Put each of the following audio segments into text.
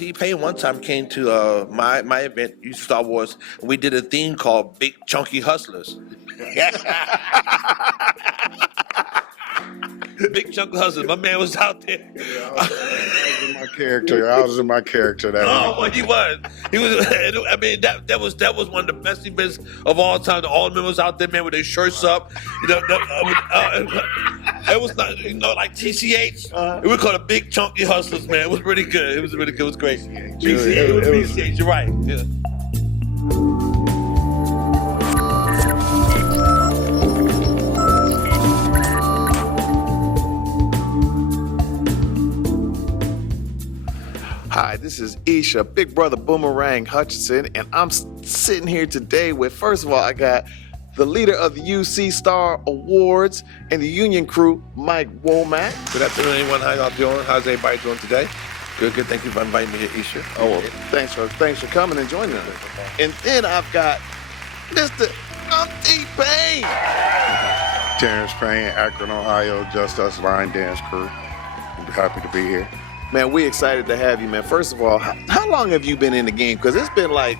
T-Payne one time came to my event, Star Wars, and we did a theme called Big Chunky Hustlers. Big Chunky Hustlers. My man was out there. Yeah, I was in my character. I was in my character that Oh, week. well, he was. He was. I mean, that was one of the best events of all time. All the members out there, man, with their shirts up. You know, it was not, like TCH. We called it Big Chunky Hustlers, man. It was really good. It was really good. It was great. It was BCH. You're right. Yeah. Hi, this is Isha, Big Brother Boomerang Hutchinson, and I'm sitting here today with, first of all, I got the leader of the UC Star Awards and the union crew, Mike Womack. Good afternoon, everyone. How y'all doing? How's everybody doing today? Good. Thank you for inviting me here, Isha. Oh, well, thanks for coming and joining us. And then I've got Mr. T-Payne. Terrance Payne, Akron, Ohio, Just Us Line Dance Crew. I'm happy to be here. Man, we excited to have you, man. First of all, how long have you been in the game? Because it's been like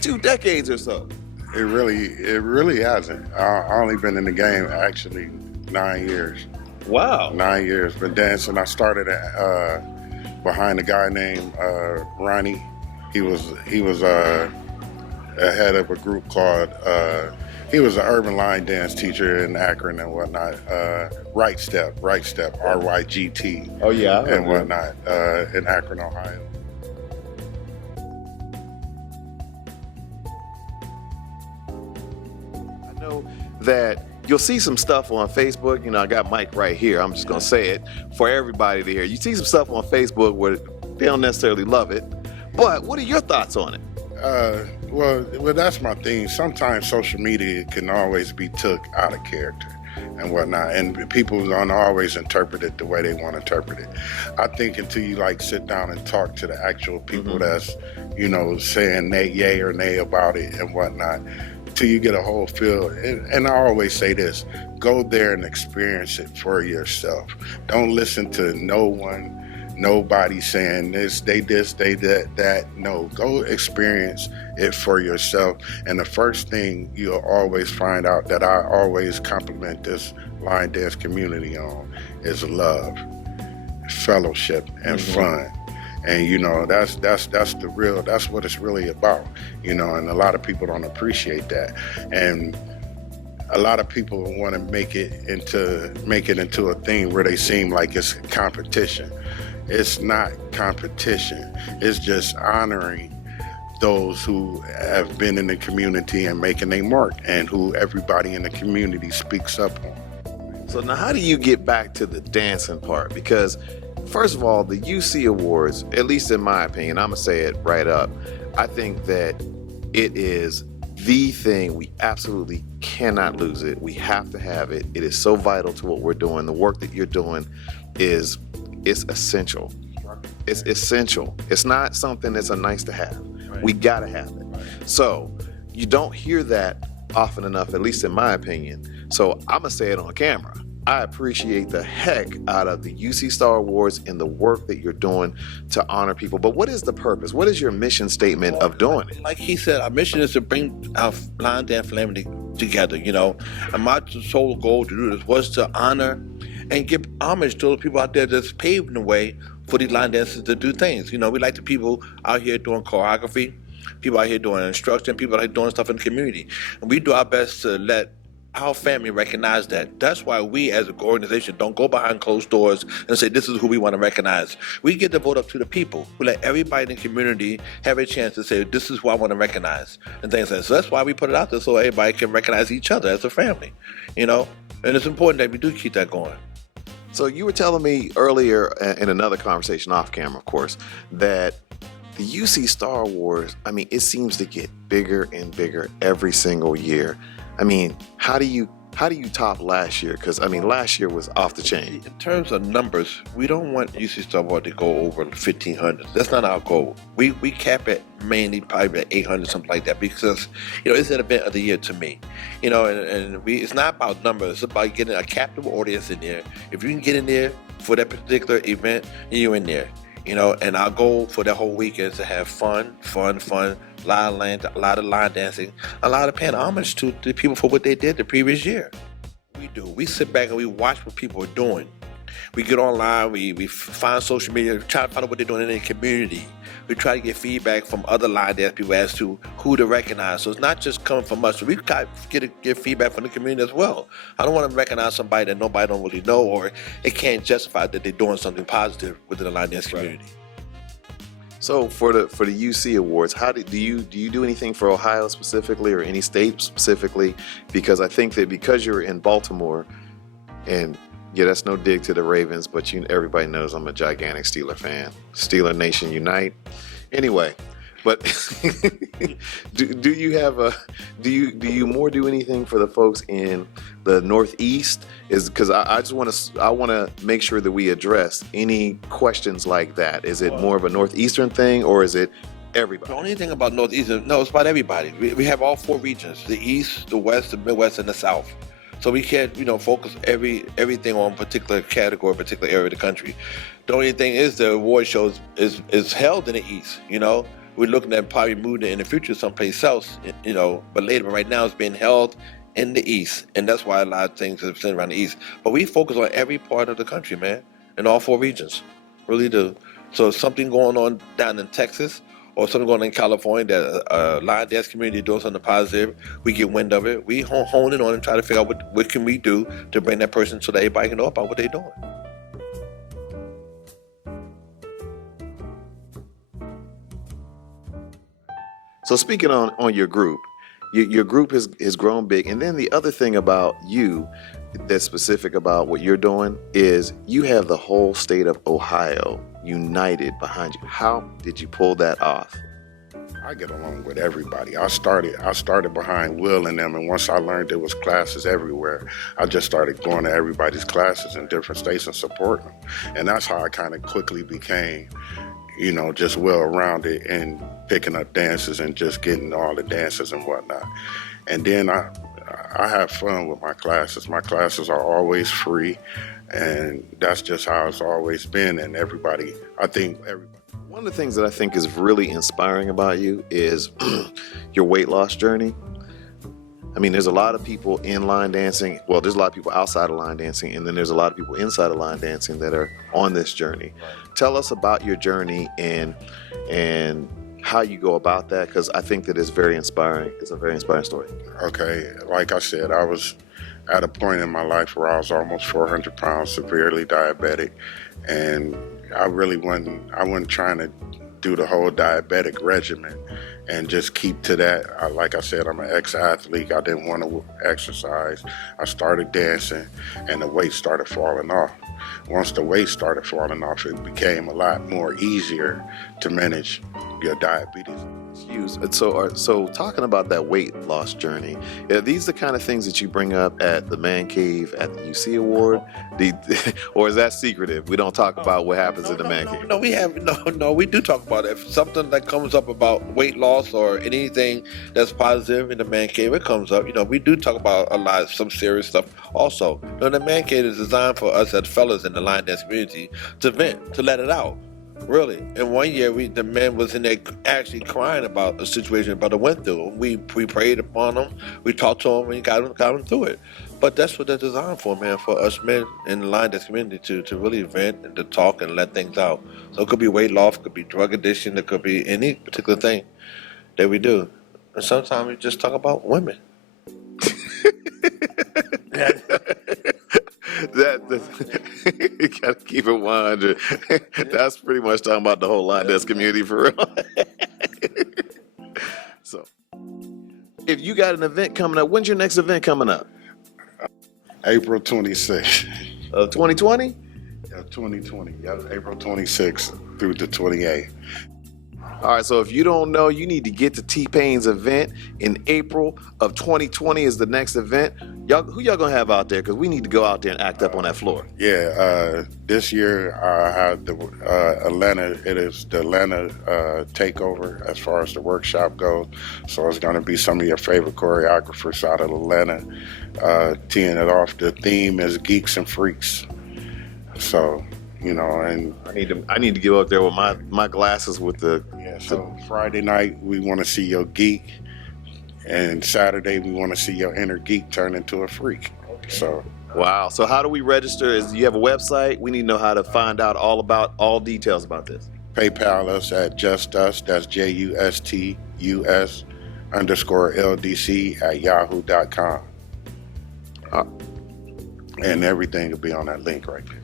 2 decades or so. It really hasn't. I only been in the game actually 9 years. Wow. 9 years. Been dancing. I started behind a guy named Ronnie. He was a head of a group called. He was an urban line dance teacher in Akron and whatnot. Right Step, RYGT. Oh yeah. And whatnot in Akron, Ohio. I know that you'll see some stuff on Facebook. I got Mike right here. I'm just gonna say it for everybody to hear. You see some stuff on Facebook where they don't necessarily love it, but what are your thoughts on it? Well, that's my thing. Sometimes social media can always be took out of character and whatnot, and people don't always interpret it the way they want to interpret it. I think until you sit down and talk to the actual people that's, saying yay or nay about it and whatnot, till you get a whole feel. And I always say this: go there and experience it for yourself. Don't listen to nobody saying they that. No, go experience it for yourself. And the first thing you'll always find out that I always compliment this line dance community on is love, fellowship, and fun. And that's what it's really about. And a lot of people don't appreciate that. And a lot of people want to make it into a thing where they seem like it's competition. It's not competition. It's just honoring those who have been in the community and making their mark, and who everybody in the community speaks up on. So now how do you get back to the dancing part? Because first of all, the UC Awards, at least in my opinion, I'm gonna say it right up, I think that it is the thing. We absolutely cannot lose it. We have to have it. It is so vital to what we're doing. The work that you're doing is essential. It's essential. It's not something that's a nice to have. Right. We gotta have it. Right. So you don't hear that often enough, at least in my opinion. So I'm gonna say it on camera. I appreciate the heck out of the UC Star Awards and the work that you're doing to honor people. But what is the purpose? What is your mission statement of doing it? Like he said, our mission is to bring our line dance family together, And my sole goal to do this was to honor and give homage to those people out there that's paving the way for these line dancers to do things. We like the people out here doing choreography, people out here doing instruction, people out here doing stuff in the community. And we do our best to let our family recognize that. That's why we as an organization don't go behind closed doors and say this is who we want to recognize. We get the vote up to the people. We let everybody in the community have a chance to say this is who I want to recognize and things like that. So that's why we put it out there, so everybody can recognize each other as a family, And it's important that we do keep that going. So you were telling me earlier in another conversation off camera, of course, that the UC Star Wars, it seems to get bigger and bigger every single year. How do you top last year? Because last year was off the chain. In terms of numbers, we don't want UC Star Wars to go over 1,500. That's not our goal. We cap it mainly probably at 800, something like that, because it's an event of the year to me. It's not about numbers. It's about getting a captive audience in there. If you can get in there for that particular event, you're in there. And our goal for the whole weekend is to have fun, a lot of line dancing, a lot of paying homage to the people for what they did the previous year. We sit back and we watch what people are doing. We get online, we find social media, try to find out what they're doing in the community. We try to get feedback from other line dance people as to who to recognize. So it's not just coming from us. So we got to get feedback from the community as well. I don't want to recognize somebody that nobody don't really know, or it can't justify that they're doing something positive within the line dance community. So for the UC Awards, do you do anything for Ohio specifically or any state specifically? Because I think that because you're in Baltimore, and yeah, that's no dig to the Ravens, but everybody knows I'm a gigantic Steeler fan. Steeler Nation Unite. Anyway, but do you more do anything for the folks in the Northeast? Is because I want to make sure that we address any questions like that. Is it more of a Northeastern thing, or is it everybody? The only thing about Northeastern, no, it's about everybody. We have all 4 regions: the East, the West, the Midwest, and the South. So we can't, focus everything on a particular category, a particular area of the country. The only thing is the award shows is held in the East. We're looking at probably moving it in the future someplace else. But later, but right now it's being held in the East, and that's why a lot of things are centered around the East. But we focus on every part of the country, man, in all 4 regions, really do. So if something going on down in Texas, or something going on in California that a line dance community doing something positive, we get wind of it. We hone in on it and try to figure out what can we do to bring that person so that everybody can know about what they're doing. So speaking on your group, your group has grown big. And then the other thing about you that's specific about what you're doing is you have the whole state of Ohio united behind you. How did you pull that off? I get along with everybody. I started behind Will and them, and once I learned there was classes everywhere, I just started going to everybody's classes in different states and supporting them. And that's how I kind of quickly became, just well-rounded and picking up dances and just getting all the dances and whatnot. And then I have fun with my classes. My classes are always free, and that's just how it's always been. And everybody. One of the things that I think is really inspiring about you is your weight loss journey. I mean, there's a lot of people in line dancing. Well, there's a lot of people outside of line dancing, and then there's a lot of people inside of line dancing that are on this journey. Tell us about your journey and how you go about that, because I think that it's very inspiring. It's a very inspiring story. Okay, like I said, I was at a point in my life where I was almost 400 pounds, severely diabetic, and I wasn't trying to do the whole diabetic regimen and just keep to that. Like I said, I'm an ex-athlete. I didn't want to exercise. I started dancing, and the weight started falling off. Once the weight started falling off, it became a lot more easier to manage your diabetes. So talking about that weight loss journey, are these the kind of things that you bring up at the Man Cave at the UC Award? Or is that secretive? We don't talk about what happens in the Man Cave. No, we do talk about it. If something that comes up about weight loss or anything that's positive in the Man Cave, it comes up. We do talk about some serious stuff also. The Man Cave is designed for us as fellas in the line dance community to vent, to let it out. Really. And one year, the man was in there actually crying about a situation about went through. We prayed upon him, we talked to him, and got him through it. But that's what they're designed for, man, for us men in the line dance community to really vent and to talk and let things out. So it could be weight loss, it could be drug addiction, it could be any particular thing that we do. And sometimes we just talk about women. You gotta keep it 100. That's pretty much talking about the whole line dance community for real. So, if you got an event coming up, when's your next event coming up? April 26th. Of 2020? Yeah, 2020. Yeah, April 26th through the 28th. All right, so if you don't know, you need to get to T-Payne's event in April of 2020 is the next event. Who y'all gonna have out there? Because we need to go out there and act up on that floor. Yeah, this year I have the Atlanta. It is the Atlanta takeover as far as the workshop goes. So it's gonna be some of your favorite choreographers out of Atlanta teeing it off. The theme is Geeks and Freaks. So you know, and I need to go up there with my glasses with the. yeah. So Friday night we want to see your geek, and Saturday we want to see your inner geek turn into a freak. So. Wow. So how do we register? Do you have a website? We need to know how to find out all details about this. PayPal us at justus, that's justus_LDC@yahoo.com. And everything will be on that link right there.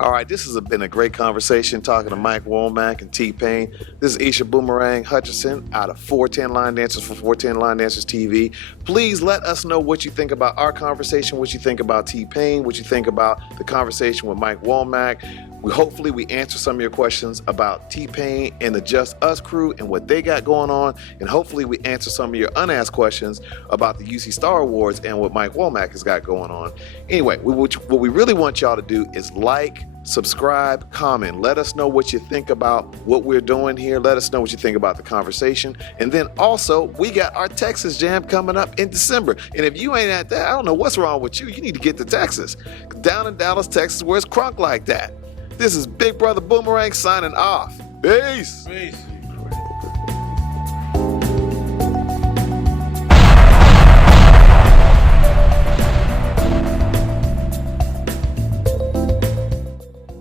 All right, this has been a great conversation talking to Mike Womack and T-Payne. This is Isha Boomerang Hutchinson out of 410 Line Dancers for 410 Line Dancers TV. Please let us know what you think about our conversation, what you think about T-Payne, what you think about the conversation with Mike Womack. Hopefully we answer some of your questions about T-Payne and the Just Us crew and what they got going on. And hopefully we answer some of your unasked questions about the UC Star Awards and what Mike Womack has got going on. Anyway, what we really want y'all to do is like, subscribe, comment. Let us know what you think about what we're doing here. Let us know what you think about the conversation. And then also, we got our Texas Jam coming up in December. And if you ain't at that, I don't know what's wrong with you. You need to get to Texas. Down in Dallas, Texas, where it's crunk like that. This is Big Brother Boomerang signing off. Peace. Peace.